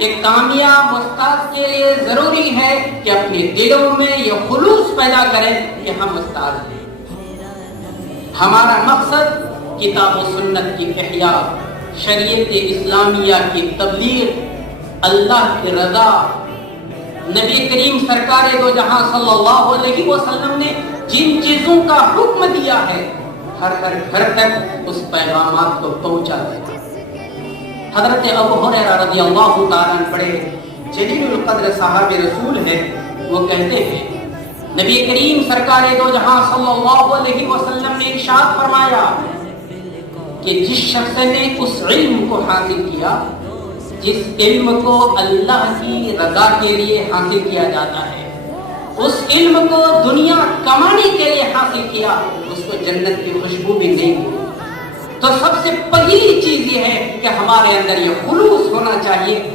ایک کامیاب استاد کے لیے ضروری ہے کہ اپنے دلوں میں یہ خلوص پیدا کریں کہ ہم استاد ہیں، ہمارا مقصد کتاب و سنت کی احیاء، شریعت اسلامیہ کی تبلیغ، اللہ کی رضا، نبی کریم سرکار دو جہاں صلی اللہ علیہ وسلم نے جن چیزوں کا حکم دیا ہے ہر گھر تک اس پیغامات کو پہنچا دیا۔ حضرت ابو ہریرہ رضی اللہ تعالیٰ عنہ بڑے جلیل القدر صحابہ رسول ہیں، وہ کہتے ہیں نبی کریم سرکار دو جہاں صلی اللہ علیہ وسلم نے ارشاد فرمایا کہ جس شخص نے اس علم کو حاصل کیا جس علم کو اللہ کی رضا کے لیے حاصل کیا جاتا ہے، اس علم کو دنیا کمانے کے لیے حاصل کیا، اس کو جنت کی خوشبو بھی نہیں ملی۔ تو سب سے پہلی چیز یہ ہے کہ ہمارے اندر یہ خلوص ہونا چاہیے